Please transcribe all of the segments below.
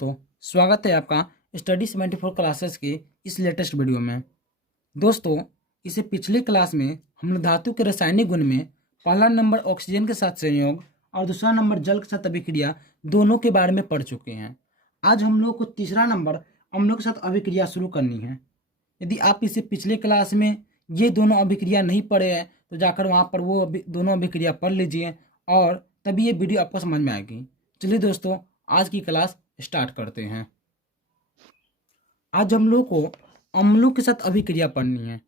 दोस्तों, स्वागत है आपका स्टडी 74 क्लासेस की इस लेटेस्ट वीडियो में। दोस्तों, इसे पिछली क्लास में हम लोग धातु के रासायनिक गुण में पहला नंबर ऑक्सीजन के साथ संयोग और दूसरा नंबर जल के साथ अभिक्रिया दोनों के बारे में पढ़ चुके हैं। आज हम लोग को तीसरा नंबर अम्लों के साथ अभिक्रिया शुरू करनी है। यदि आप इसे पिछले क्लास में ये दोनों अभिक्रिया नहीं पढ़े हैं तो जाकर वहाँ पर वो दोनों अभिक्रिया पढ़ लीजिए और तभी ये वीडियो आपको समझ में आएगी। चलिए दोस्तों, आज की क्लास स्टार्ट करते हैं। आज हम लोग को अम्लों के साथ अभिक्रिया पढ़नी है।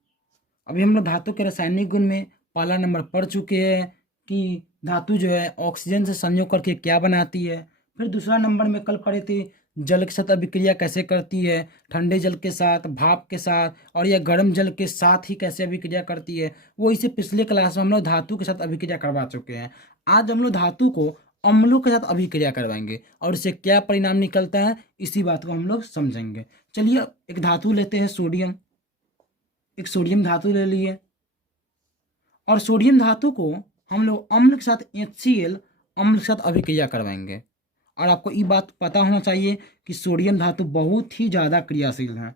अभी हम लोग धातु के रासायनिक गुण में पहला नंबर पढ़ चुके हैं कि धातु जो है ऑक्सीजन से संयोग करके क्या बनाती है। फिर दूसरा नंबर में कल पढ़े थे जल के साथ अभिक्रिया कैसे करती है, ठंडे जल के साथ, भाप के साथ और या गर्म जल के साथ ही कैसे अभिक्रिया करती है। वो इसे पिछले क्लास में हम लोग धातु के साथ अभिक्रिया करवा चुके हैं। आज हम लोग धातु को अम्लों के साथ अभिक्रिया करवाएंगे और इससे क्या परिणाम निकलता है इसी बात को हम लोग समझेंगे। चलिए एक धातु लेते हैं सोडियम। एक सोडियम धातु ले लिए और सोडियम धातु को हम लोग अम्ल के साथ HCl अम्ल के साथ अभिक्रिया करवाएंगे। और आपको ये बात पता होना चाहिए कि सोडियम धातु बहुत ही ज़्यादा क्रियाशील है।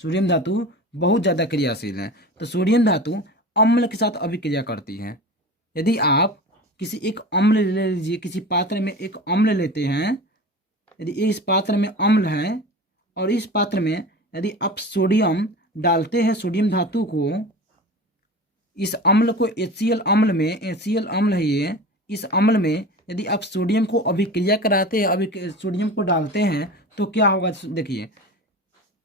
सोडियम धातु बहुत ज़्यादा क्रियाशील है। तो सोडियम धातु अम्ल के साथ अभिक्रिया करती है। यदि आप किसी एक अम्ल ले लीजिए, किसी पात्र में एक अम्ल लेते हैं, यदि इस पात्र में अम्ल है और इस पात्र में यदि आप सोडियम डालते हैं, सोडियम धातु को, इस अम्ल को HCl अम्ल में, HCl अम्ल है ये, इस अम्ल में यदि आप सोडियम को अभिक्रिया कराते हैं, अभी सोडियम को डालते हैं तो क्या होगा। देखिए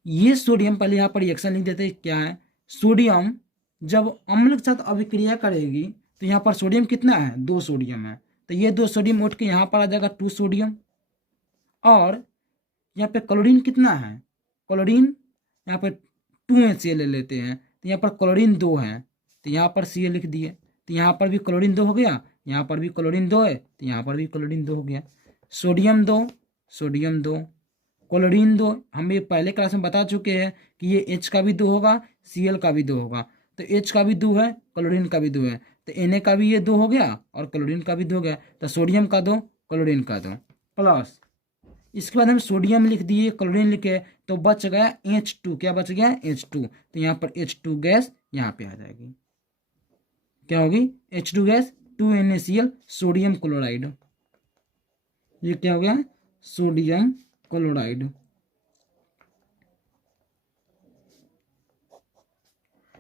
ये सोडियम, पहले यहाँ पर रिएक्शन लिख देते हैं क्या है। सोडियम जब अम्ल के साथ अभिक्रिया करेगी तो यहाँ पर सोडियम कितना है, 2 सोडियम है। तो ये 2 सोडियम उठ के यहाँ पर आ जाएगा 2 सोडियम। और यहाँ पे क्लोरीन कितना है, क्लोरीन यहाँ पर 2 HCl ले लेते हैं तो यहाँ पर क्लोरीन 2 है तो यहाँ पर Cl लिख दिए। तो यहाँ पर भी क्लोरीन 2 हो गया, यहाँ पर भी क्लोरीन 2 है तो यहाँ पर भी क्लोरीन 2 हो गया। Sodium 2, sodium 2, chlorine 2। हम ये पहले क्लास में बता चुके हैं कि ये H का भी 2 होगा, Cl का भी 2 होगा। तो H का भी 2 है, क्लोरीन का भी 2 है, तो Na का भी ये 2 हो गया और क्लोरीन का भी 2 हो गया। तो सोडियम का 2, क्लोरीन का 2 प्लस, इसके बाद हम सोडियम लिख दिए, क्लोरीन लिखे, तो बच गया H2। क्या बच गया, H2। तो यहाँ पर H2 गैस यहाँ पे आ जाएगी। क्या होगी, H2 gas, 2NaCl, sodium chloride. ये क्या हो गया, सोडियम क्लोराइड।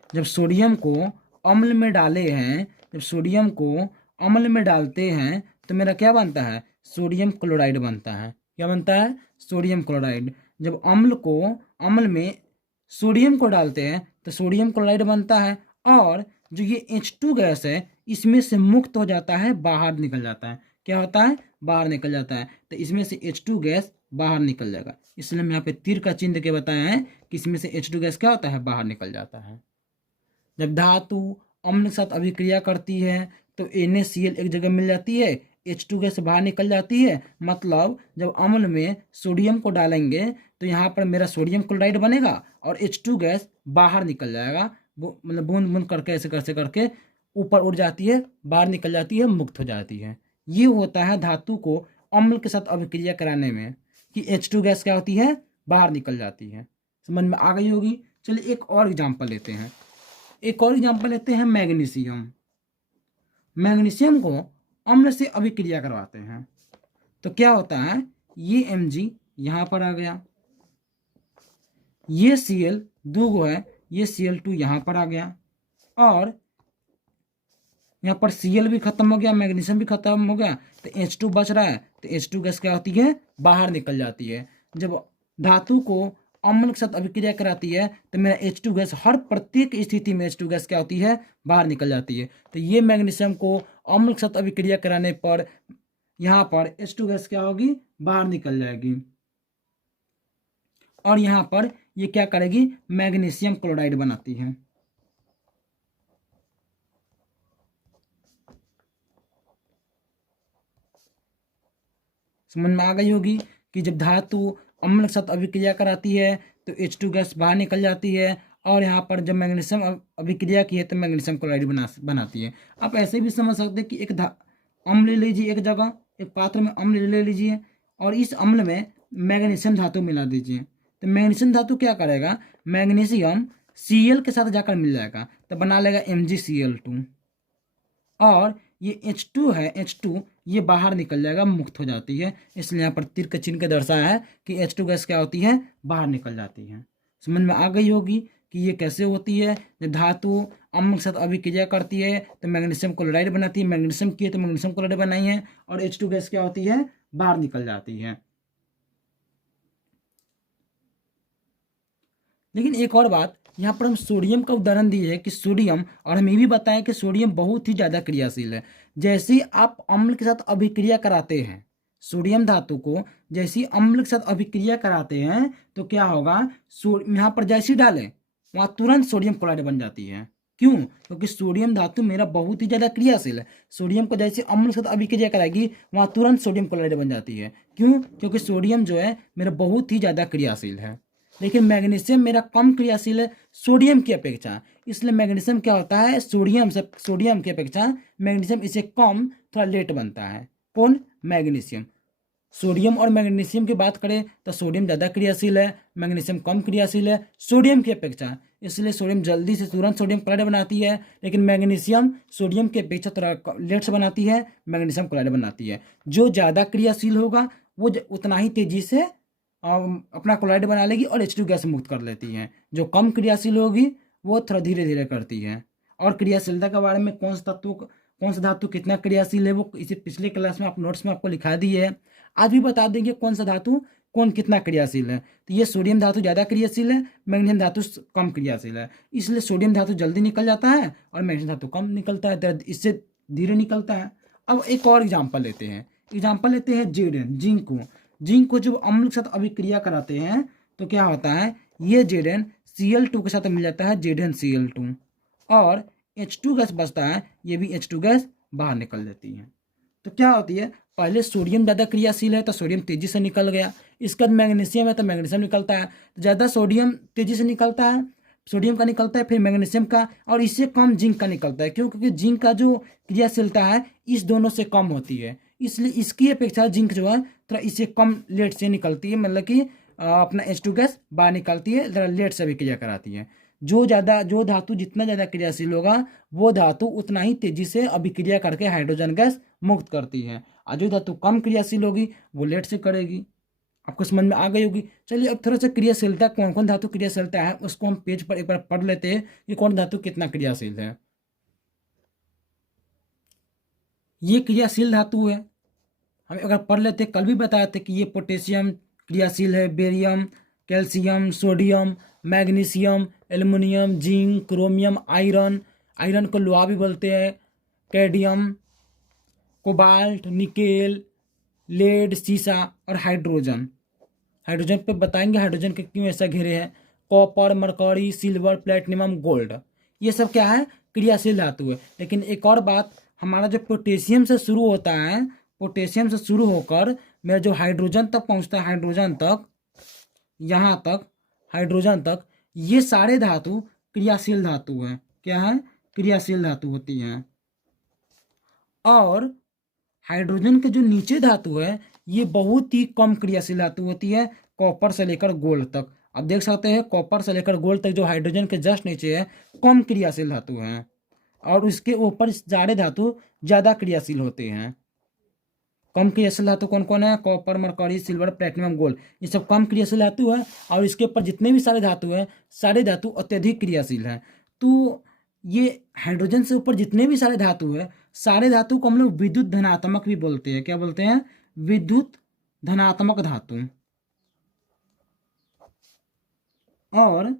जब सोडियम को अम्ल में डाले हैं, जब सोडियम को अम्ल में डालते हैं तो मेरा क्या बनता है, सोडियम क्लोराइड बनता है। क्या बनता है, सोडियम क्लोराइड। जब अम्ल को, अम्ल में सोडियम को डालते हैं तो सोडियम क्लोराइड बनता है और जो ये H2 गैस है इसमें से मुक्त हो जाता है, बाहर निकल जाता है। क्या होता है, बाहर निकल जाता है। तो इसमें से H2 गैस बाहर निकल जाएगा। इसलिए हम यहाँ पे तीर का चिन्ह के बताए हैं कि इसमें से H2 गैस क्या होता है, बाहर निकल जाता है। जब धातु अम्ल के साथ अभिक्रिया करती है तो NaCl एक जगह मिल जाती है, H2 गैस बाहर निकल जाती है। मतलब जब अम्ल में सोडियम को डालेंगे तो यहाँ पर मेरा सोडियम क्लोराइड बनेगा और H2 गैस बाहर निकल जाएगा। मतलब बूंद बूंद करके ऐसे करके करके ऊपर उड़ जाती है, बाहर निकल जाती है, मुक्त हो जाती है। ये होता है धातु को अम्ल के साथ अभिक्रिया कराने में कि H2 गैस क्या होती है, बाहर निकल जाती है। समझ में आ गई होगी। चलिए एक और एग्जाम्पल लेते हैं। एक और एग्जाम्पल लेते हैं मैग्नीशियम। मैग्नीशियम को अम्ल से अभिक्रिया करवाते हैं तो क्या होता है, ये Mg यहाँ पर आ गया, ये Cl 2 गो है, ये Cl2 यहाँ पर आ गया और यहाँ पर Cl भी खत्म हो गया, मैग्नीशियम भी खत्म हो गया, तो H2 बच रहा है। तो H2 गैस क्या होती है, बाहर निकल जाती है। जब धातु को अम्ल के साथ अभिक्रिया कराती है तो मेरा H2 गैस हर प्रत्येक स्थिति में H2 गैस क्या होती है, बाहर निकल जाती है। तो ये मैग्नीशियम को अम्ल के साथ अभिक्रिया कराने पर यहाँ पर H2 गैस क्या होगी, बाहर निकल जाएगी और यहाँ पर ये क्या करेगी, मैग्नीशियम क्लोराइड बनाती है। समझ में आ गई होगी कि जब धातु अम्ल के साथ अभिक्रिया कराती है तो H2 गैस बाहर निकल जाती है और यहाँ पर जब मैग्नीशियम अभिक्रिया की है तो मैग्नीशियम क्लोराइड बनाती है। आप ऐसे भी समझ सकते हैं कि एक अम्ल ले लीजिए, एक जगह एक पात्र में अम्ल ले लीजिए और इस अम्ल में मैग्नीशियम धातु मिला दीजिए, तो मैग्नीशियम धातु क्या करेगा, मैग्नीशियम Cl के साथ जाकर मिल जाएगा तो बना लेगा MgCl2, और ये H2 है, H2 ये बाहर निकल जाएगा, मुक्त हो जाती है। इसलिए यहाँ पर तीर के चिन्ह के दर्शाया है कि H2 गैस क्या होती है, बाहर निकल जाती है। समझ में आ गई होगी कि ये कैसे होती है। जब धातु अम्ल के साथ अभिक्रिया करती है तो मैग्नीशियम क्लोराइड बनाती है, मैग्नीशियम की है तो मैग्नीशियम क्लोराइड बनाई है, और H2 गैस क्या होती है, बाहर निकल जाती है। लेकिन एक और बात, यहाँ पर हम सोडियम का उदाहरण दिए है कि सोडियम, और हम ये भी बताएं कि सोडियम बहुत ही ज़्यादा क्रियाशील है। जैसे ही आप अम्ल के साथ अभिक्रिया कराते हैं, सोडियम धातु को जैसे ही अम्ल के साथ अभिक्रिया कराते हैं तो क्या होगा, यहाँ पर जैसे ही डालें वहाँ तुरंत सोडियम क्लोराइड बन जाती है। क्यों? क्योंकि सोडियम धातु मेरा बहुत ही ज़्यादा क्रियाशील है। सोडियम को जैसे अम्ल के साथ अभिक्रिया कराएगी वहाँ तुरंत सोडियम क्लोराइड बन जाती है। क्यों? क्योंकि सोडियम जो है मेरा बहुत ही ज़्यादा क्रियाशील है। लेकिन मैग्नीशियम मेरा कम क्रियाशील है सोडियम की अपेक्षा, इसलिए मैग्नीशियम क्या होता है, सोडियम की अपेक्षा मैग्नीशियम इसे कम थोड़ा लेट बनता है। कौन? मैग्नीशियम। सोडियम और मैग्नीशियम की बात करें तो सोडियम ज़्यादा क्रियाशील है, मैग्नीशियम कम क्रियाशील है सोडियम की अपेक्षा, इसलिए सोडियम जल्दी से तुरंत सोडियम क्लोराइड बनाती है, लेकिन मैग्नीशियम सोडियम की अपेक्षा थोड़ा लेट से बनाती है, मैग्नीशियम क्लोराइड बनाती है। जो ज़्यादा क्रियाशील होगा वो उतना ही तेज़ी से अपना क्लोराइड बना लेगी और H2 गैस मुक्त कर लेती है। जो कम क्रियाशील होगी वो थोड़ा धीरे धीरे करती है। और क्रियाशीलता के बारे में कौन सा धातु कितना क्रियाशील है वो इसे पिछले क्लास में आप नोट्स में आपको लिखा दी है। आज भी बता देंगे कौन सा धातु कौन कितना क्रियाशील है। तो ये सोडियम धातु ज़्यादा क्रियाशील है, मैग्नीशियम धातु कम क्रियाशील है, इसलिए सोडियम धातु जल्दी निकल जाता है और मैग्नीशियम धातु कम निकलता है, तो इससे धीरे निकलता है। अब एक और एग्जाम्पल लेते हैं, जिंक को। जिंक को जब अम्ल के साथ अभिक्रिया कराते हैं तो क्या होता है, ये Zn Cl2 के साथ मिल जाता है ZnCl2, और H2 गैस बचता है, ये भी H2 गैस बाहर निकल जाती है। तो क्या होती है, पहले सोडियम ज़्यादा क्रियाशील है तो सोडियम तेज़ी से निकल गया, इसके बाद मैग्नीशियम है तो मैग्नीशियम निकलता है, तो ज़्यादा सोडियम तेज़ी से निकलता है, सोडियम का निकलता है, फिर मैग्नीशियम का, और इससे कम जिंक का निकलता है। क्यों? क्योंकि जिंक का जो क्रियाशीलता है इस दोनों से कम होती है, इसलिए इसकी अपेक्षा जिंक जो है थोड़ा इससे कम लेट से निकलती है, मतलब कि अपना H2 गैस बाहर निकलती है, ज़रा लेट से अभिक्रिया कराती है। जो धातु जितना ज़्यादा क्रियाशील होगा वो धातु उतना ही तेज़ी से अभिक्रिया करके हाइड्रोजन गैस मुक्त करती है, और जो धातु कम क्रियाशील होगी वो लेट से करेगी। आपको समझ में आ गई होगी। चलिए अब थोड़ा सा क्रियाशीलता, कौन कौन धातु क्रियाशीलता है उसको हम पेज पर एक बार पढ़ लेते हैं कि कौन धातु कितना क्रियाशील है। ये क्रियाशील धातु है, हम अगर पढ़ लेते, कल भी बताए थे कि ये पोटेशियम क्रियाशील है, barium, calcium, sodium, magnesium, aluminium, zinc, chromium, iron, iron को लोहा भी बोलते हैं, कैडियम, कोबाल्ट, निकेल, लेड, सीसा, और हाइड्रोजन। हाइड्रोजन पे बताएंगे हाइड्रोजन के क्यों ऐसा घेरे हैं, copper, mercury, silver, platinum, gold, ये सब क्या है, क्रियाशील धातु है। लेकिन एक और बात, हमारा जो पोटेशियम से शुरू होता है, पोटेशियम से शुरू होकर मेरा जो हाइड्रोजन तक पहुंचता है, हाइड्रोजन तक, यहाँ तक, हाइड्रोजन तक, ये सारे धातु क्रियाशील धातु हैं। क्या है? क्रियाशील धातु होती हैं। और हाइड्रोजन के जो नीचे धातु है ये बहुत ही कम क्रियाशील धातु होती है, कॉपर से लेकर गोल्ड तक। अब देख सकते हैं कॉपर से लेकर गोल्ड तक जो हाइड्रोजन के जस्ट नीचे है कम क्रियाशील धातु हैं, और उसके ऊपर सारे धातु ज़्यादा क्रियाशील होते हैं। कम क्रियाशील धातु कौन कौन है? Copper, mercury, silver, platinum, gold, ये सब कम क्रियाशील धातु है, और इसके ऊपर जितने भी सारे धातु हैं सारे धातु अत्यधिक क्रियाशील हैं। तो ये हाइड्रोजन से ऊपर जितने भी सारे धातु है, सारे धातु को हम लोग विद्युत धनात्मक भी बोलते हैं। क्या बोलते हैं? विद्युत धनात्मक धातु। और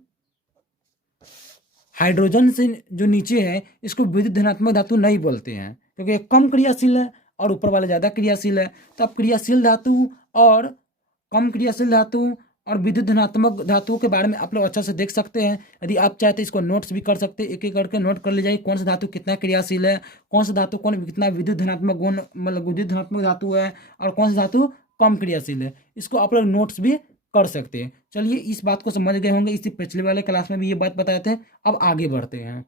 हाइड्रोजन से जो नीचे है इसको विद्युत धनात्मक धातु नहीं बोलते हैं, क्योंकि ये कम क्रियाशील है और ऊपर वाले ज़्यादा क्रियाशील है। तो अब क्रियाशील धातु और कम क्रियाशील धातु और विद्युत धनात्मक धातुओं के बारे में आप लोग अच्छा से देख सकते हैं। यदि आप चाहते तो इसको नोट्स भी कर सकते हैं, एक एक करके नोट कर ले जाइए कौन सा धातु कितना क्रियाशील है, कौन सा धातु कौन कितना विद्युत धनात्मक गुण, मतलब विद्युत धनात्मक धातु है, और कौन सा धातु कम क्रियाशील है। इसको आप लोग नोट्स भी कर सकते हैं। चलिए इस बात को समझ गए होंगे, इसी पिछले वाले क्लास में भी ये बात बताए थे। अब आगे बढ़ते हैं,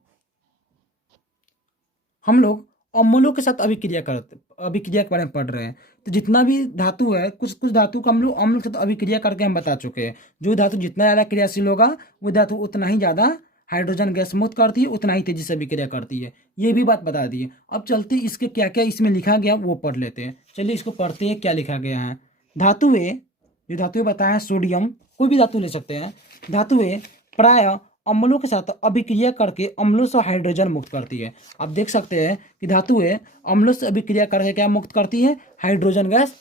हम लोग अम्लों के साथ अभिक्रिया के बारे में पढ़ रहे हैं। तो जितना भी धातु है, कुछ कुछ धातु को हम लोग अम्ल के साथ अभिक्रिया करके हम बता चुके हैं। जो धातु जितना ज़्यादा क्रियाशील होगा वो धातु उतना ही ज़्यादा हाइड्रोजन गैस मुक्त करती है, उतना ही तेजी से अभिक्रिया करती है। ये भी बात बता दी है। अब चलते इसके क्या क्या इसमें लिखा गया वो पढ़ लेते हैं। चलिए इसको पढ़ते हैं क्या लिखा गया है। धातुएं, जो धातुएं बताया, सोडियम, कोई भी धातु ले सकते हैं। धातुएं प्राय अम्लों के साथ अभिक्रिया करके अम्लों से हाइड्रोजन मुक्त करती है। आप देख सकते हैं कि धातुएं अम्लों से अभिक्रिया करके क्या मुक्त करती है? हाइड्रोजन गैस,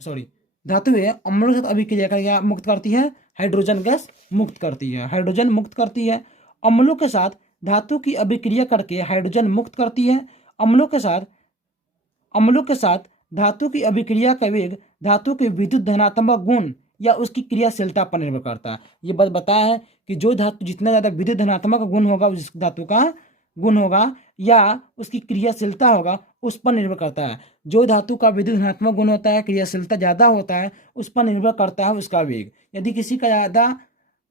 सॉरी, धातुएं अम्लों के साथ अभिक्रिया करके क्या मुक्त करती है? हाइड्रोजन गैस मुक्त करती है, हाइड्रोजन मुक्त करती है। अम्लों के साथ धातु की अभिक्रिया करके हाइड्रोजन मुक्त करती है। अम्लों के साथ धातु की अभिक्रिया का वेग धातु के विद्युत धनात्मक गुण या उसकी क्रियाशीलता पर निर्भर करता है। ये बात बताया है कि जो धातु जितना ज़्यादा विद्युत धनात्मक गुण होगा, उस धातु का गुण होगा या उसकी क्रियाशीलता होगा, उस पर निर्भर करता है। जो धातु का विद्युत धनात्मक गुण होता है, क्रियाशीलता ज़्यादा होता है, उस पर निर्भर करता है उसका वेग। यदि किसी का ज़्यादा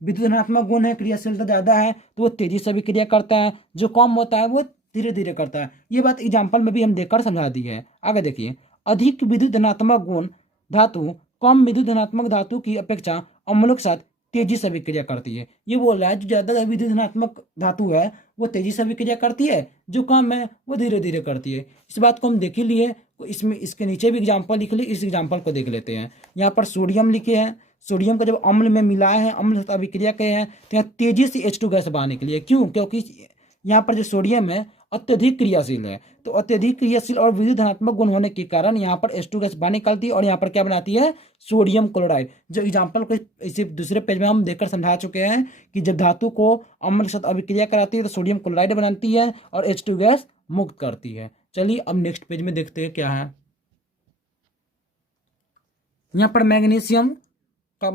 विद्युत धनात्मक गुण है, क्रियाशीलता ज़्यादा है, तो वो तेजी से अभिक्रिया करता है। जो कम होता है वो धीरे धीरे करता है। ये बात एग्जाम्पल में भी हम देखकर समझा दी है। आगे देखिए, अधिक विद्युत धनात्मक गुण धातु कम विद्युत धनात्मक धातु की अपेक्षा अम्लों के साथ तेजी से अभिक्रिया करती है। ये बोल रहा है जो ज़्यादा विद्युत धनात्मक धातु है वो तेजी से अभिक्रिया करती है, जो कम है वो धीरे धीरे करती है। इस बात को हम देख ही लिए। इसमें इसके नीचे भी एग्जाम्पल लिख लिए, इस एग्जाम्पल को देख लेते हैं। यहाँ पर सोडियम लिखे हैं। सोडियम का जब अम्ल में मिलाए हैं, अम्ल से अभिक्रिया किए हैं, तो यहाँ तेजी से H2 गैस बनाने के लिए। क्यों? क्योंकि यहाँ पर जो सोडियम है अत्यधिक क्रियाशील है। तो अत्यधिक क्रियाशील और विद्युत धनात्मक गुण होने के कारण यहाँ पर H2 गैस बाहर निकलती है और यहाँ पर क्या बनाती है? Sodium chloride. जो एग्जाम्पल को इसे दूसरे पेज में हम देखकर समझा चुके हैं कि जब धातु को अम्ल के साथ अभिक्रिया कराती है तो सोडियम क्लोराइड बनाती है और H2 गैस मुक्त करती है। चलिए अब नेक्स्ट पेज में देखते हैं क्या है। यहाँ पर मैग्नीशियम का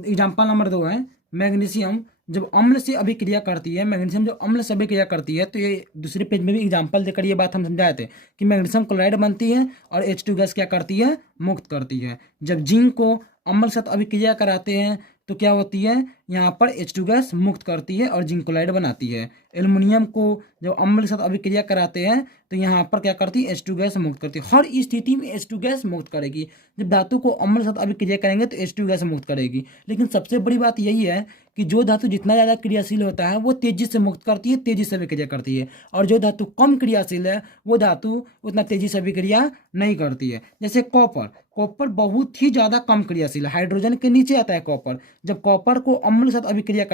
एग्जाम्पल नंबर 2 है। मैग्नीशियम जब अम्ल से अभिक्रिया करती है, मैग्नीशियम जब अम्ल से अभिक्रिया करती है, तो ये दूसरे पेज में भी एग्जाम्पल देकर ये बात हम समझाए थे कि मैग्नीशियम क्लोराइड बनती है और H2 गैस क्या करती है? मुक्त करती है। जब जिंक को अम्ल के साथ अभिक्रिया कराते हैं तो क्या होती है? यहाँ पर H2 गैस मुक्त करती है और जिंक क्लोराइड बनाती है। एल्युमिनियम को जब अम्ल के साथ अभिक्रिया कराते हैं तो यहाँ पर क्या करती है? H2 गैस मुक्त करती है। हर स्थिति में H2 गैस मुक्त करेगी। जब धातु को अम्ल के साथ अभिक्रिया करेंगे तो H2 गैस मुक्त करेगी। लेकिन सबसे बड़ी बात यही है कि जो धातु जितना ज़्यादा क्रियाशील होता है वो तेजी से मुक्त करती है, तेजी से अभिक्रिया करती है, और जो धातु कम क्रियाशील है वो धातु उतना तेजी से अभिक्रिया नहीं करती है। जैसे कॉपर, कॉपर बहुत ही ज़्यादा कम क्रियाशील है, हाइड्रोजन के नीचे आता है कॉपर। जब कॉपर को अम्ल के साथ अभिक्रिया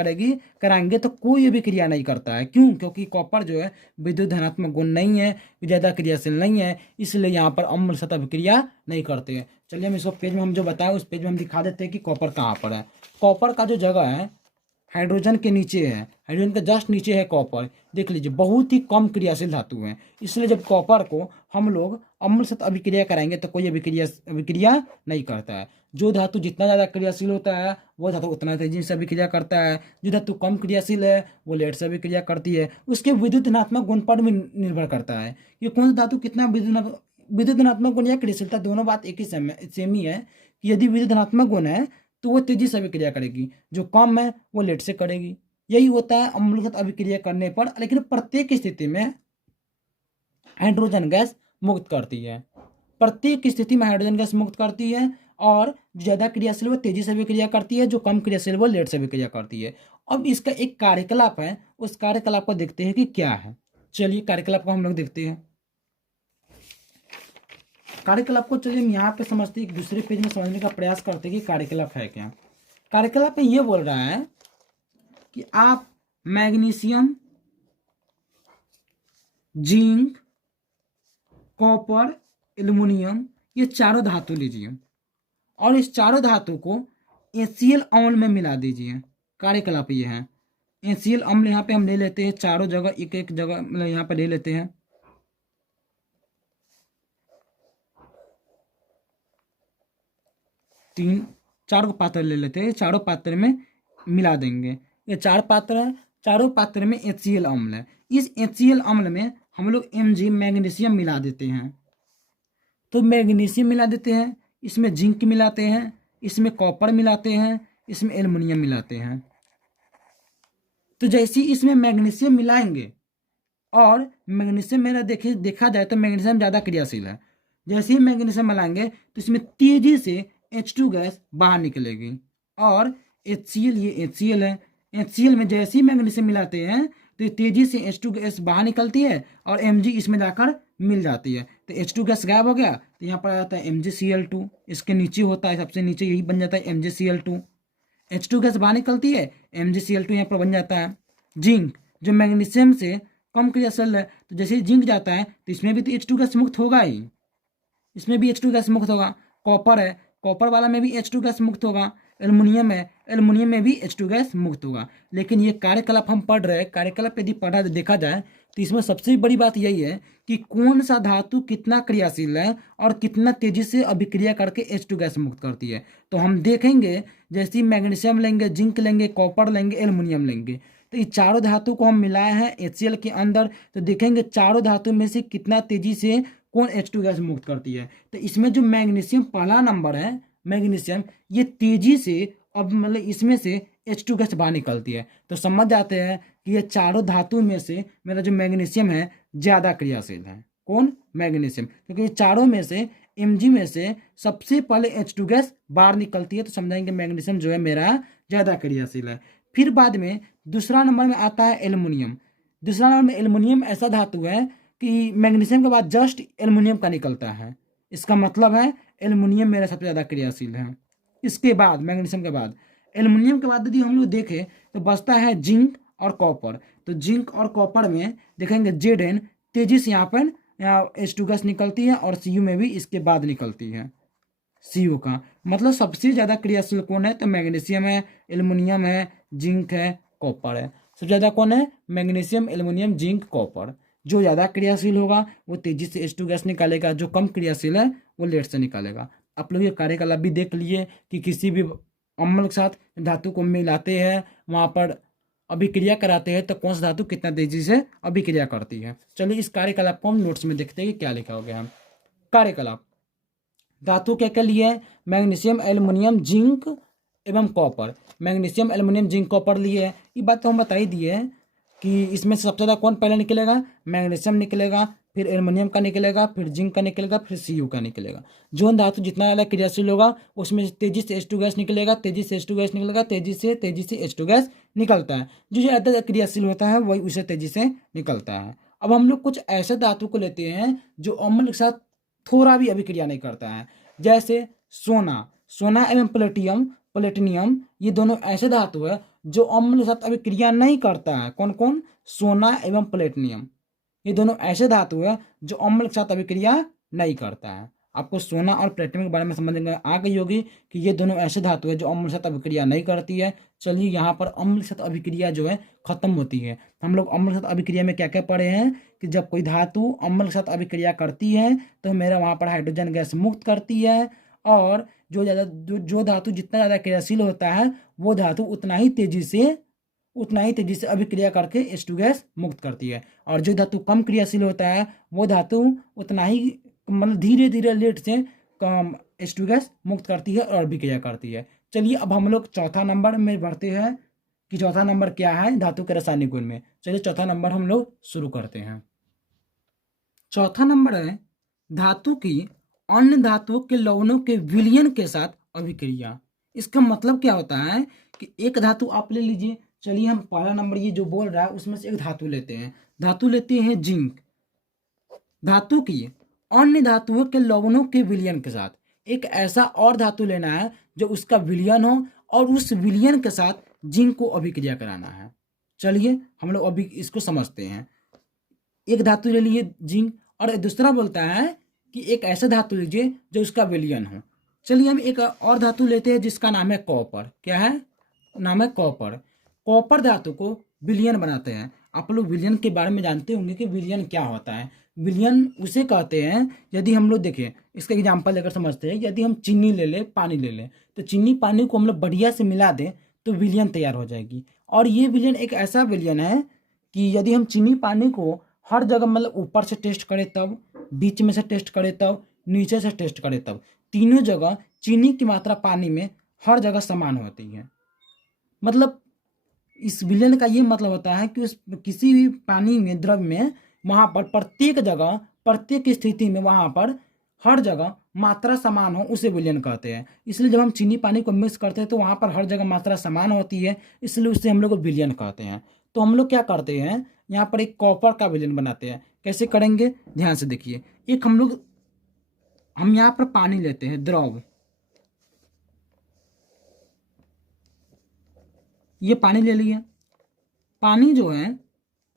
कराएंगे तो कोई अभिक्रिया नहीं करता है। क्यों? क्योंकि कॉपर जो है विद्युत धनात्मक गुण नहीं है, ज़्यादा क्रियाशील नहीं है, इसलिए यहाँ पर अम्ल के साथ अभिक्रिया नहीं करते हैं। चलिए हम इसको पेज में हम जो बताएं उस पेज में हम दिखा देते हैं कि कॉपर कहाँ पर है। कॉपर का जो जगह है हाइड्रोजन के नीचे है, हाइड्रोजन के जस्ट नीचे है कॉपर। देख लीजिए बहुत ही कम क्रियाशील धातु है, इसलिए जब कॉपर को हम लोग अम्ल से अभिक्रिया कराएंगे तो कोई अभिक्रिया नहीं करता है। जो धातु जितना ज़्यादा क्रियाशील होता है वो धातु उतना तेजी से अभिक्रिया करता है। जो धातु कम क्रियाशील है वो लेट से अभिक्रिया करती है। उसके विद्युत धनात्मक गुण पर भी निर्भर करता है कि कौन सा धातु कितना विद्युत धनात्मक गुण या क्रियाशीलता, दोनों बात एक ही सेम ही है कि यदि विद्युत धनात्मक गुण है तो वो तेजी से अभिक्रिया करेगी, जो कम है वो लेट से करेगी। यही होता है अम्ल के साथ अभिक्रिया करने पर। लेकिन प्रत्येक स्थिति में हाइड्रोजन गैस मुक्त करती है, प्रत्येक स्थिति में हाइड्रोजन गैस मुक्त करती है। और जो ज़्यादा क्रियाशील वो तेजी से अभिक्रिया करती है, जो कम क्रियाशील वो लेट से अभिक्रिया करती है। अब इसका एक कार्यकलाप है, उस कार्यकलाप को देखते हैं कि क्या है। चलिए कार्यकलाप को हम लोग देखते हैं। कार्यकलाप को चलिए हम यहाँ पे समझते हैं, दूसरे पेज में समझने का प्रयास करते हैं कि कार्यकलाप है क्या। कार्यकलाप में ये बोल रहा है कि आप मैग्नीशियम, जिंक, कॉपर, एल्युमिनियम, ये चारों धातु लीजिए और इस चारों धातु को HCl अम्ल में मिला दीजिए। कार्यकलाप ये है। HCl अम्ल यहाँ पे हम ले लेते हैं, चारों जगह एक एक जगह मतलब यहाँ पे ले लेते हैं। चार पात्र ले लेते हैं, चारों पात्र में मिला देंगे। ये चार पात्र है, चारों पात्र में HCl अम्ल है। इस HCl अम्ल में हम लोग Mg मैग्नीशियम मिला देते हैं। तो मैग्नीशियम मिला देते हैं, इसमें जिंक मिलाते हैं, इसमें कॉपर मिलाते हैं, इसमें एल्युमिनियम मिलाते हैं। तो जैसे ही इसमें मैग्नीशियम मिलाएंगे और मैग्नीशियम मेरा देखा जाए तो मैग्नीशियम ज़्यादा क्रियाशील है। जैसे ही मैग्नीशियम मिलाएंगे तो इसमें तेजी से H2 गैस बाहर निकलेगी। और HCl, ये HCl है, HCl में जैसे ही मैग्नीशियम मिलाते हैं तो ये तेजी से H2 गैस बाहर निकलती है और Mg इसमें जाकर मिल जाती है। तो H2 गैस गायब हो गया तो यहाँ पर आ जाता है MgCl2। इसके नीचे होता है, सबसे नीचे यही बन जाता है MgCl2। H2 गैस बाहर निकलती है, MgCl2 यहाँ पर बन जाता है। जिंक जो मैग्नीशियम से कम क्रियाशील है, तो जैसे ही जिंक जाता है तो इसमें भी तो H2 गैस मुक्त होगा ही, इसमें भी H2 गैस मुक्त होगा। कॉपर है, कॉपर वाला में भी H2 गैस मुक्त होगा। एल्युमिनियम है, एल्युमिनियम में भी H2 गैस मुक्त होगा। लेकिन ये कार्यकलाप हम पढ़ रहे हैं, कार्यकलाप यदि पढ़ा देखा जाए तो इसमें सबसे बड़ी बात यही है कि कौन सा धातु कितना क्रियाशील है और कितना तेजी से अभिक्रिया करके H2 गैस मुक्त करती है। तो हम देखेंगे, जैसे ही मैग्नीशियम लेंगे, जिंक लेंगे, कॉपर लेंगे, एल्युमिनियम लेंगे, तो ये चारों धातु को हम मिलाए हैं HCl के अंदर, तो देखेंगे चारों धातु में से कितना तेजी से कौन H2 गैस मुक्त करती है। तो इसमें जो मैग्नीशियम पहला नंबर है, मैग्नीशियम, ये तेजी से अब मतलब इसमें से H2 गैस बाहर निकलती है। तो समझ जाते हैं कि ये चारों धातु में से मेरा जो मैग्नीशियम है ज़्यादा क्रियाशील है। कौन? मैग्नीशियम। क्योंकि ये चारों में से Mg में से सबसे पहले H2 गैस बाहर निकलती है, तो समझाएंगे मैग्नीशियम जो है मेरा ज़्यादा क्रियाशील है। फिर बाद में दूसरा नंबर में आता है एल्युमिनियम। दूसरा नंबर में एल्युमिनियम ऐसा धातु है कि मैग्नीशियम के बाद जस्ट एल्युमिनियम का निकलता है। इसका मतलब है एल्युमिनियम मेरा सबसे ज़्यादा क्रियाशील है। इसके बाद मैग्नीशियम के बाद, एल्युमिनियम के बाद यदि हम लोग देखें तो बचता है जिंक और कॉपर। तो जिंक और कॉपर में देखेंगे Zn तेजी से यहाँ पर H2 गैस निकलती है और Cu में भी इसके बाद निकलती है। Cu का मतलब सबसे ज़्यादा क्रियाशील कौन है? तो मैग्नीशियम है, एल्युमिनियम है, जिंक है, कॉपर है। सबसे ज़्यादा कौन है? Magnesium, aluminium, zinc, copper. जो ज़्यादा क्रियाशील होगा वो तेजी से H2 गैस निकालेगा, जो कम क्रियाशील है वो लेट से निकालेगा। आप लोग ये कार्यकलाप भी देख लिए कि किसी भी अम्ल के साथ धातु को मिलाते हैं, वहाँ पर अभिक्रिया कराते हैं, तो कौन सा धातु कितना तेजी से अभिक्रिया करती है। चलिए इस कार्यकलाप को हम नोट्स में देखते हैं कि क्या लिखा हो गया है। कार्यकलाप धातु क्या क्या लिए? मैग्नीशियम, एल्युमिनियम, जिंक एवं copper. Magnesium, aluminium, zinc, copper लिए। ये बात तो हम बता ही दिए कि इसमें से सबसे ज़्यादा कौन पहले निकलेगा? मैग्नीशियम निकलेगा, फिर एल्युमिनियम का निकलेगा, फिर जिंक का निकलेगा, फिर Cu का निकलेगा। जो धातु जितना ज़्यादा क्रियाशील होगा उसमें तेजी से H2 गैस निकलेगा, तेजी से H2 गैस निकलेगा, तेजी से H2 गैस निकलता है। जो ज़्यादा क्रियाशील होता है वही उसे तेजी से निकलता है। अब हम लोग कुछ ऐसे धातु को लेते हैं जो अम्ल के साथ थोड़ा भी अभिक्रिया नहीं करता है, जैसे सोना। सोना एवं प्लेटिनियम ये दोनों ऐसे धातु है जो अम्ल के साथ अभिक्रिया नहीं करता है। कौन कौन? सोना एवं प्लेटिनियम। ये दोनों ऐसे धातु है जो अम्ल के साथ अभिक्रिया नहीं करता है। आपको सोना और प्लेटिनियम के बारे में समझ में आ गई होगी कि ये दोनों ऐसे धातु है जो अम्ल के साथ अभिक्रिया नहीं करती है। चलिए यहाँ पर अम्ल के साथ अभिक्रिया जो है खत्म होती है। हम लोग अम्ल के साथ अभिक्रिया में क्या क्या पढ़े हैं कि जब कोई धातु अम्ल के साथ अभिक्रिया करती है तो मेरा वहाँ पर हाइड्रोजन गैस मुक्त करती है, और जो धातु जितना ज़्यादा क्रियाशील होता है वो धातु उतना ही तेजी से अभिक्रिया करके H2 गैस मुक्त करती है, और जो धातु कम क्रियाशील होता है वो धातु उतना ही मतलब धीरे धीरे लेट से कम H2 गैस मुक्त करती है और अभिक्रिया करती है। चलिए अब हम लोग चौथा नंबर में बढ़ते हैं कि चौथा नंबर क्या है धातु के रासायनिक गुण में। चलिए चौथा नंबर हम लोग शुरू करते हैं। चौथा नंबर है धातु की अन्य धातुओं के लवणों के विलयन के साथ अभिक्रिया। इसका मतलब क्या होता है कि एक धातु आप ले लीजिए। चलिए हम पहला नंबर ये जो बोल रहा है उसमें से एक धातु लेते हैं। धातु लेते हैं जिंक। धातु की अन्य धातुओं के लवणों के विलयन के साथ एक ऐसा और धातु लेना है जो उसका विलयन हो और उस विलयन के साथ जिंक को अभिक्रिया कराना है। चलिए हम लोग अभी इसको समझते हैं। एक धातु ले लिए जिंक, और दूसरा बोलता है कि एक ऐसा धातु लीजिए जो उसका विलयन हो। चलिए हम एक और धातु लेते हैं जिसका नाम है कॉपर। क्या है? नाम है कॉपर। कॉपर धातु को विलयन बनाते हैं। आप लोग विलयन के बारे में जानते होंगे कि विलयन क्या होता है। विलयन उसे कहते हैं, यदि हम लोग देखें इसका एग्जाम्पल लेकर समझते हैं। यदि हम चीनी ले लें, पानी ले लें, तो चीनी पानी को हम लोग बढ़िया से मिला दें तो विलयन तैयार हो जाएगी। और ये विलयन एक ऐसा विलयन है कि यदि हम चीनी पानी को हर जगह मतलब ऊपर से टेस्ट करें तब, बीच में से टेस्ट करें तब, नीचे से टेस्ट करें तब, तीनों जगह चीनी की मात्रा पानी में हर जगह समान होती है। मतलब इस विलयन का ये मतलब होता है कि उस किसी भी पानी में, द्रव में, वहाँ पर प्रत्येक जगह, प्रत्येक स्थिति में वहाँ पर हर जगह मात्रा समान हो, उसे विलयन कहते हैं। इसलिए जब हम चीनी पानी को मिक्स करते हैं तो वहाँ पर हर जगह मात्रा समान होती है, इसलिए उसे हम लोग विलयन कहते हैं। तो हम लोग क्या करते हैं, यहाँ पर एक कॉपर का विलयन बनाते हैं। कैसे करेंगे, ध्यान से देखिए। एक हम यहाँ पर पानी लेते हैं, द्रव, ये पानी ले लिए। पानी जो है,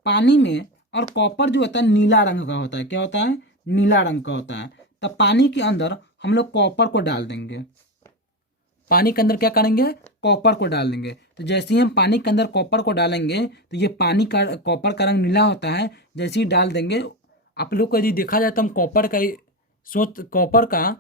पानी में, और कॉपर जो होता है नीला रंग का होता है। क्या होता है, नीला रंग का होता है। तब पानी के अंदर हम लोग कॉपर को डाल देंगे। पानी के अंदर क्या करेंगे, कॉपर को डाल देंगे। तो जैसे ही हम पानी के अंदर कॉपर को डालेंगे तो ये पानी का, कॉपर का रंग नीला होता है। जैसे ही डाल देंगे, आप लोग को यदि देखा जाए तो हम कॉपर का कॉपर का,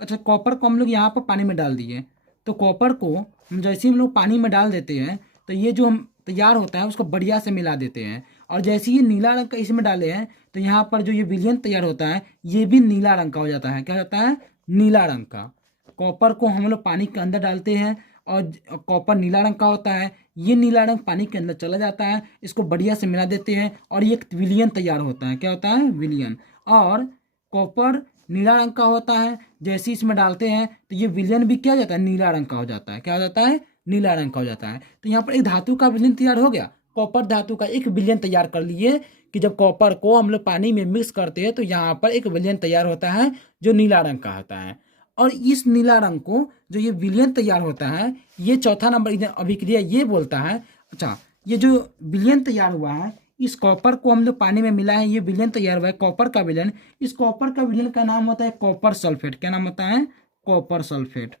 अच्छा कॉपर को हम लोग यहाँ पर पानी में डाल दिए। तो कॉपर को हम जैसे ही हम लोग पानी में डाल देते हैं तो ये जो हम तैयार होता है उसको बढ़िया से मिला देते हैं। और जैसे ही नीला रंग का इसमें डाले हैं तो यहाँ पर जो ये विलयन तैयार होता है ये भी नीला रंग का हो जाता है। क्या होता है, नीला रंग का। कॉपर को हम लोग पानी के अंदर डालते हैं और कॉपर नीला रंग का होता है। ये नीला रंग पानी के अंदर चला जाता है, इसको बढ़िया से मिला देते हैं और ये एक विलयन तैयार होता है। क्या होता है, विलयन। और कॉपर नीला रंग का होता है, जैसे ही इसमें डालते हैं तो ये विलयन भी क्या हो जाता है, नीला रंग का हो जाता है। क्या हो जाता है, नीला रंग का हो जाता है। तो यहाँ पर एक धातु का विलयन तैयार हो गया। कॉपर धातु का एक विलयन तैयार कर लिए कि जब कॉपर को हम लोग पानी में मिक्स करते हैं तो यहाँ पर एक विलयन तैयार होता है जो नीला रंग का होता है। और इस नीला रंग को जो ये विलयन तैयार होता है, ये चौथा नंबर अभिक्रिया ये बोलता है। अच्छा, ये जो विलयन तैयार हुआ है, इस कॉपर को हम लोग पानी में मिला है, ये विलयन तैयार हुआ है, कॉपर का विलयन। इस कॉपर का विलयन का नाम होता है कॉपर सल्फेट। क्या नाम होता है, कॉपर सल्फेट।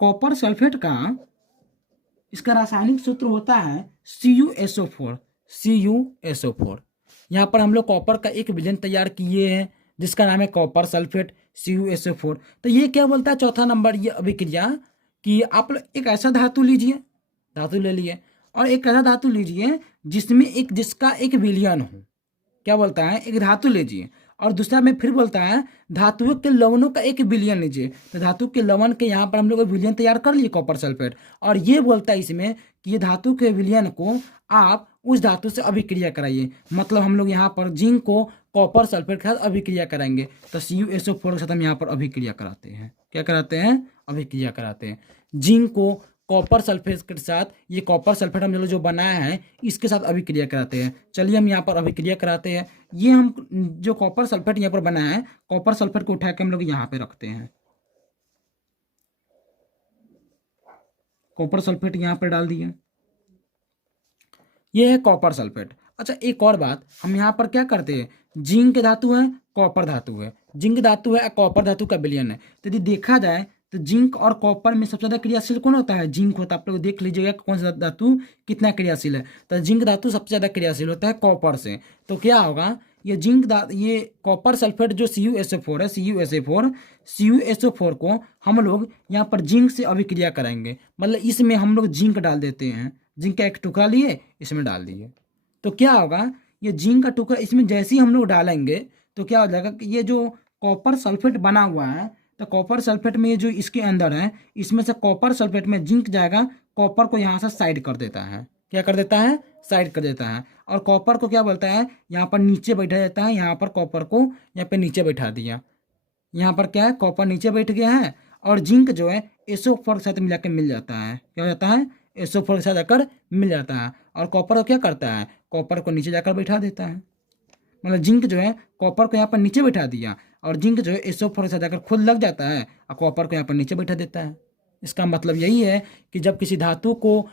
कॉपर सल्फेट का, इसका रासायनिक सूत्र होता है CuSO4। CuSO4। यहाँ पर हम लोग कॉपर का एक विलयन तैयार किए हैं जिसका नाम है कॉपर सल्फेट, CuSO4। तो ये क्या बोलता है, चौथा नंबर ये अभिक्रिया, कि आप एक ऐसा धातु लीजिए, धातु ले लिए, और एक ऐसा धातु लीजिए जिसका एक विलयन हो। क्या बोलता है, एक धातु लीजिए, और दूसरा में फिर बोलता है धातुओं के लवणों का एक विलयन लीजिए। तो धातु के लवण के यहाँ पर हम लोग विलयन तैयार कर लिए, कॉपर सल्फेट। और ये बोलता है इसमें कि ये धातु के विलयन को आप उस धातु से अभिक्रिया कराइए। मतलब हम लोग यहाँ पर जिंक को कॉपर सल्फेट के साथ अभिक्रिया कराएंगे। तो CuSO4 के साथ हम यहाँ पर अभिक्रिया कराते हैं। क्या कराते हैं, अभिक्रिया कराते हैं। जिंक को कॉपर सल्फेट के साथ, ये कॉपर सल्फेट हम लोग जो बनाया है इसके साथ अभिक्रिया कराते हैं। चलिए हम यहाँ पर अभिक्रिया कराते हैं। ये हम जो कॉपर सल्फेट यहाँ पर बनाया है, कॉपर सल्फेट को उठा के हम लोग यहाँ पे रखते हैं। कॉपर सल्फेट यहाँ पर डाल दिए, ये है कॉपर सल्फेट। अच्छा, एक और बात, हम यहाँ पर क्या करते हैं, जिंक धातु है, कॉपर धातु है, जिंक धातु है, कॉपर धातु का विलयन है। तो यदि देखा जाए तो जिंक और कॉपर में सबसे ज़्यादा क्रियाशील कौन होता है, जिंक होता है। आप लोग देख लीजिएगा कौन सा धातु कितना क्रियाशील है। तो जिंक धातु सबसे ज़्यादा क्रियाशील होता है कॉपर से। तो क्या होगा, ये कॉपर सल्फेट जो CuSO4 है, CuSO4 को हम लोग यहाँ पर जिंक से अभिक्रिया कराएंगे। मतलब इसमें हम लोग जिंक डाल देते हैं, जिंक का एक टुकड़ा लिए इसमें डाल दिए। तो क्या होगा, ये जिंक का टुकड़ा इसमें जैसे ही हम लोग डालेंगे तो क्या हो जाएगा कि ये जो कॉपर सल्फेट बना हुआ है, तो कॉपर सल्फेट में जो इसके अंदर है, इसमें से कॉपर सल्फेट में जिंक जाएगा, कॉपर को यहाँ से साइड कर देता है। क्या कर देता है, साइड कर देता है। और कॉपर को क्या बोलता है, यहाँ पर नीचे बैठा जाता है। यहाँ पर कॉपर को यहाँ पे नीचे बैठा दिया। यहाँ पर क्या है, कॉपर नीचे बैठ गया है, और जिंक जो है SO4 के साथ मिला के मिल जाता है। क्या हो जाता है, SO4 के साथ जाकर मिल जाता है। और कॉपर को क्या करता है, कॉपर को नीचे जाकर बैठा देता है। मतलब जिंक जो है कॉपर को यहाँ पर नीचे बैठा दिया, और जिंक जो है SO4 के साथ जाकर खुद लग जाता है और कॉपर को यहाँ पर नीचे बैठा देता है। इसका मतलब यही है कि जब किसी धातु को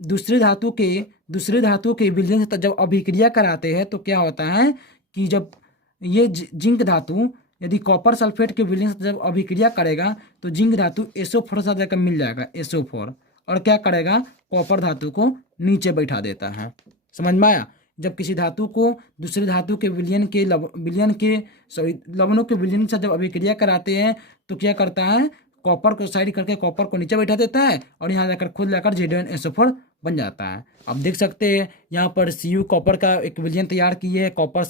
दूसरे धातु के विलयन से जब अभिक्रिया कराते हैं तो क्या होता है कि जब ये जिंक धातु यदि कॉपर सल्फेट के विलयन से जब अभिक्रिया करेगा तो जिंक धातु SO4 के साथ जाकर मिल जाएगा, SO4, और क्या करेगा, कॉपर धातु को नीचे बैठा देता है। समझ में आया। जब किसी धातु को दूसरे धातु के लवणों के विलयन से जब अभिक्रिया कराते हैं तो क्या करता है, कॉपर को साइड करके कॉपर को नीचे बैठा देता है और यहाँ जाकर खुद लाकर ZnSO4 बन जाता है। आप देख सकते हैं यहाँ पर Cu कॉपर का एक विलयन तैयार किए है, कॉपर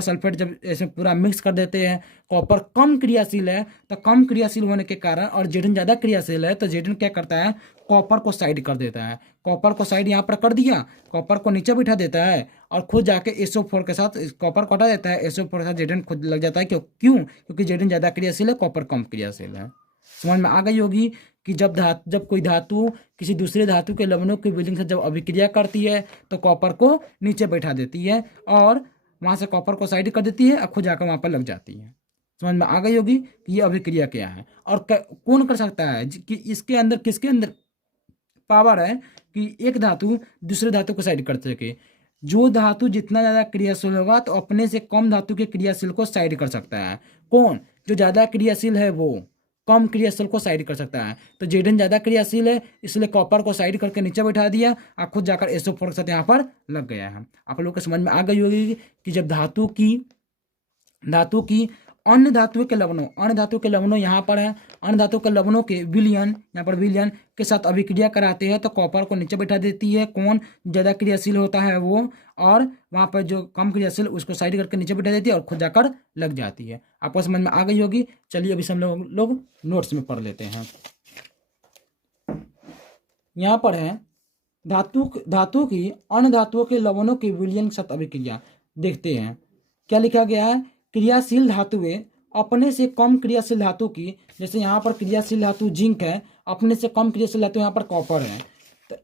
सल्फेट जब ऐसे पूरा मिक्स कर देते हैं, कॉपर कम क्रियाशील है तो कम क्रियाशील होने के कारण, और जेडन ज़्यादा क्रियाशील है तो जेडन क्या करता है, कॉपर को साइड कर देता है। कॉपर को साइड यहाँ पर कर दिया, कॉपर को नीचे बिठा देता है और खुद जाके SO4 के साथ कॉपर को हटा देता है, SO4 के साथ जेडन खुद लग जाता है। क्योंकि जेडन ज़्यादा क्रियाशील है, कॉपर कम क्रियाशील है। समझ में आ गई होगी कि जब कोई धातु किसी दूसरे धातु के लवणों के विलयन से जब अभिक्रिया करती है तो कॉपर को नीचे बैठा देती है और वहाँ से कॉपर को साइड कर देती है और खुद जाकर वहाँ पर लग जाती है। समझ में आ गई होगी कि ये अभिक्रिया क्या है और कौन कर सकता है, कि इसके अंदर किसके अंदर पावर है कि एक धातु दूसरे धातु को साइड कर सके। जो धातु जितना ज़्यादा क्रियाशील होगा तो अपने से कम धातु के क्रियाशील को साइड कर सकता है। कौन? जो ज़्यादा क्रियाशील है वो कम क्रियाशील को साइड कर सकता है। तो जेडन ज़्यादा क्रियाशील है इसलिए कॉपर को साइड करके नीचे बैठा दिया और खुद जाकर SO4 के साथ यहाँ पर लग गया है। आप लोग को समझ में आ गई होगी कि जब धातु की अन्य धातु के लवणों यहाँ पर है, अन्य धातु के लवणों के विलयन, यहाँ पर विलयन के साथ अभिक्रिया कराते हैं तो कॉपर को नीचे बैठा देती है। कौन? ज़्यादा क्रियाशील होता है वो, और वहाँ पर जो कम क्रियाशील उसको साइड करके नीचे बैठा देती है और खुद जाकर लग जाती है। आपको समझ में आ गई होगी। चलिए अभी से हम लोग नोट्स में पढ़ लेते हैं। यहाँ पर है धातु की अन्य धातुओं के लवणों के विलयन के साथ अभिक्रिया। देखते हैं क्या लिखा गया है। क्रियाशील धातुएं अपने से कम क्रियाशील धातु की, जैसे यहाँ पर क्रियाशील धातु जिंक है, अपने से कम क्रियाशील धातु यहाँ पर कॉपर है। तो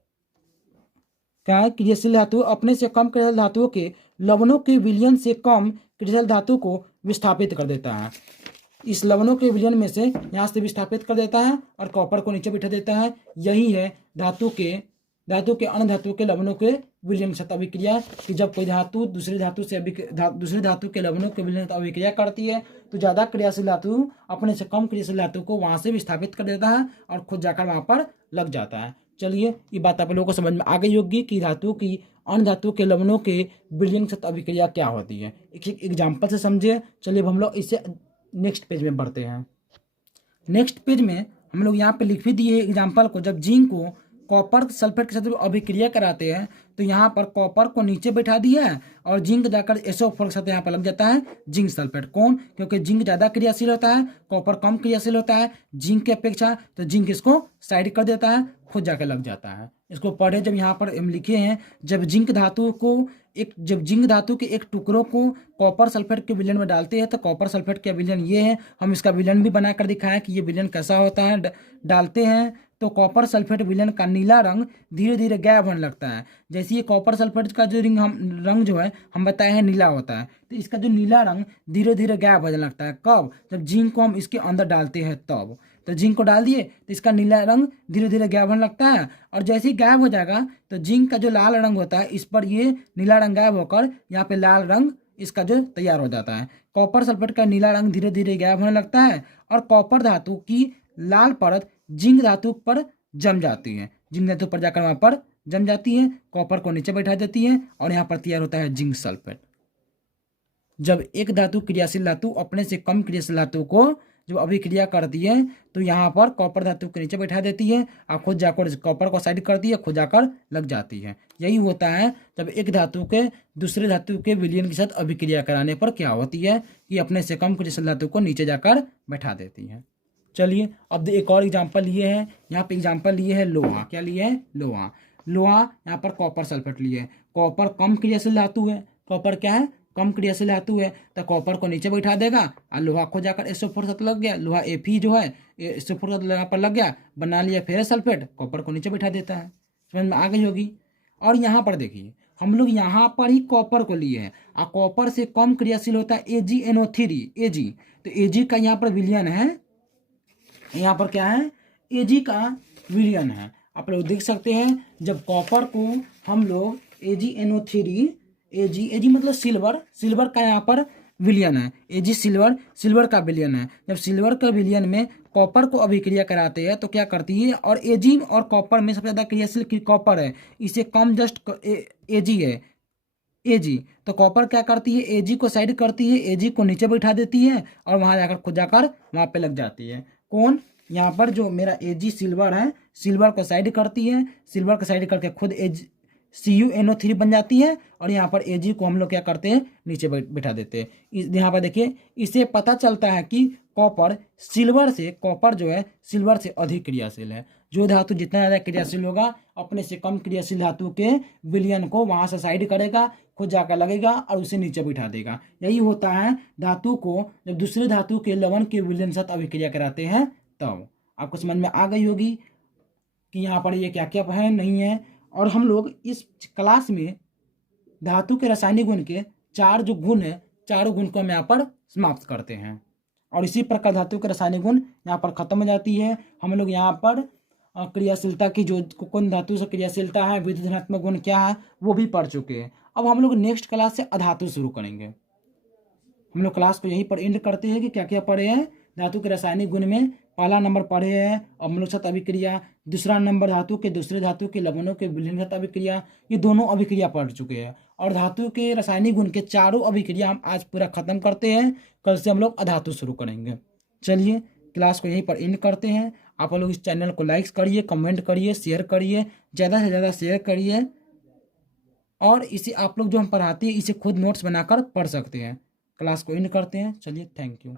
क्या है, क्रियाशील धातु अपने से कम क्रियाशील धातुओं के लवणों के विलयन से कम क्रियाशील धातु को विस्थापित कर देता है। इस लवणों के विलयन में से यहाँ से विस्थापित कर देता है और कॉपर को नीचे बिठा देता है। यही है धातु के अन्य धातु के लवणों के विलयन से अभिक्रिया, कि जब कोई धातु दूसरे धातु के लवणों के विलयन से अभिक्रिया करती है तो ज़्यादा क्रियाशील धातु अपने से कम क्रियाशील धातु को वहाँ से विस्थापित कर देता है और खुद जाकर वहाँ पर लग जाता है। चलिए ये बात आप लोगों को समझ में आ गई होगी कि धातु की अन्य धातु के लवणों के विलयन से अभिक्रिया क्या होती है। एक एग्जाम्पल से समझिए। चलिए हम लोग इसे नेक्स्ट पेज में बढ़ते हैं। नेक्स्ट पेज में हम लोग यहाँ पे लिख भी दिए एग्जाम्पल को। जब जिंक को कॉपर सल्फेट के साथ अभिक्रिया कराते हैं तो यहाँ पर कॉपर को नीचे बैठा दिया है और जिंक जाकर SO4 के साथ यहाँ पर लग जाता है जिंक सल्फेट। कौन? क्योंकि जिंक ज़्यादा क्रियाशील होता है, कॉपर कम क्रियाशील होता है जिंक की अपेक्षा, तो जिंक इसको साइड कर देता है, खुद जाकर लग जाता है। इसको पढ़े जब यहाँ पर हम लिखे हैं, जब जिंक धातु के एक टुकड़ों को कॉपर सल्फेट के विलयन में डालते हैं तो कॉपर सल्फेट का विलयन ये है। हम इसका विलयन भी बनाकर दिखाएं कि ये विलयन कैसा होता है। डालते हैं तो कॉपर सल्फेट विलयन का नीला रंग धीरे धीरे गायब होने लगता है। जैसे ये कॉपर सल्फेट का जो रंग जो है हम बताए हैं नीला होता है, तो इसका जो नीला रंग धीरे धीरे गायब होने लगता है। कब? जब जिंक को हम इसके अंदर डालते हैं तब। तो जिंक को डाल दिए तो इसका नीला रंग धीरे धीरे गायब होने लगता है, और जैसे ही गायब हो जाएगा तो जिंक का जो लाल रंग होता है इस पर ये नीला रंग गायब होकर यहाँ पे लाल रंग इसका जो तैयार हो जाता है। कॉपर सल्फेट का नीला रंग धीरे धीरे गायब होने लगता है और कॉपर धातु की लाल परत जिंक धातु पर जम जाती है। जिंक धातु पर जाकर वहाँ पर जम जाती है, कॉपर को नीचे बैठा देती है और यहाँ पर तैयार होता है जिंक सल्फेट। जब एक धातु क्रियाशील धातु अपने से कम क्रियाशील धातु को जब अभिक्रिया करती है तो यहाँ पर कॉपर धातु के नीचे बैठा देती है और खुद जाकर कॉपर को साइड करती है, खुद जाकर लग जाती है। यही होता है जब एक धातु के दूसरे धातु के विलयन के साथ अभिक्रिया कराने पर क्या होती है कि अपने से कम क्रियाशील धातु को नीचे जाकर बैठा देती है। चलिए अब एक और एग्जाम्पल लिए हैं। यहाँ पे एग्जाम्पल लिए है लोहा। क्या लिए है? लोहा। यहाँ पर कॉपर सल्फेट लिए। कॉपर कम क्रियाशील धातु है, कॉपर क्या है? कम क्रियाशील धातु है, तो कॉपर को नीचे बैठा देगा और लोहा को जाकर SO4 साथ लग गया। लोहा Fe जो है SO4 साथ यहाँ पर लग गया, बना लिया फेरस सल्फेट, कॉपर को नीचे बैठा देता है। समझ में आ गई होगी। और यहाँ पर देखिए हम लोग यहाँ पर ही कॉपर को लिए हैं और कॉपर से कम क्रियाशील होता है AgNO3 Ag। तो Ag का यहाँ पर विलयन है, यहाँ पर क्या है? Ag का विलयन है। आप लोग देख सकते हैं जब कॉपर को हम लोग AgNO3 Ag मतलब सिल्वर का यहाँ पर विलयन है। Ag सिल्वर का विलयन है। जब सिल्वर का विलयन में कॉपर को अभिक्रिया कराते हैं तो क्या करती है, और Ag और कॉपर में सबसे ज़्यादा क्रियाशील कॉपर है, इसे कम जस्ट Ag है Ag। तो कॉपर क्या करती है? Ag को साइड करती है, Ag को नीचे बैठा देती है और वहाँ जाकर खुद जाकर वहाँ पे लग जाती है। कौन? यहाँ पर जो मेरा Ag सिल्वर है, सिल्वर को साइड करती है, सिल्वर को साइड करके खुद CuNO3 बन जाती है, और यहाँ पर Ag को हम लोग क्या करते हैं, नीचे बैठा देते हैं। यहाँ पर देखिए, इससे पता चलता है कि कॉपर जो है सिल्वर से अधिक क्रियाशील है। जो धातु जितना ज़्यादा क्रियाशील होगा, अपने से कम क्रियाशील धातु के विलयन को वहाँ से साइड करेगा, खुद जाकर लगेगा और उसे नीचे बिठा देगा। यही होता है धातु को जब दूसरे धातु के लवण के विलयन साथ अभिक्रिया कराते हैं तब। आपको समझ में आ गई होगी कि यहाँ पर ये क्या क्या है, नहीं है। और हम लोग इस क्लास में धातु के रासायनिक गुण के 4 जो गुण है, चारों गुण को हम यहाँ पर समाप्त करते हैं। और इसी प्रकार धातु के रासायनिक गुण यहाँ पर खत्म हो जाती है। हम लोग यहाँ पर क्रियाशीलता की जो कौन धातु से क्रियाशीलता है, विद्युत धनात्मक गुण क्या है, वो भी पढ़ चुके हैं। अब हम लोग नेक्स्ट क्लास से अधातु शुरू करेंगे। हम लोग क्लास को यहीं पर एंड करते हैं कि क्या क्या पढ़े हैं। धातु के रासायनिक गुण में पहला नंबर पढ़े हैं अम्लों के साथ अभिक्रिया, दूसरा नंबर धातु के दूसरे धातु के लवणों के विलयन के साथ अभिक्रिया, ये दोनों अभिक्रिया पढ़ चुके हैं। और धातु के रासायनिक गुण के चारों अभिक्रिया हम आज पूरा खत्म करते हैं। कल से हम लोग अधातु शुरू करेंगे। चलिए क्लास को यहीं पर एंड करते हैं। आप लोग इस चैनल को लाइक करिए, कमेंट करिए, शेयर करिए, ज़्यादा से ज़्यादा शेयर करिए। और इसे आप लोग जो हम पढ़ाते हैं इसे खुद नोट्स बनाकर पढ़ सकते हैं। क्लास को एंड करते हैं। चलिए, थैंक यू।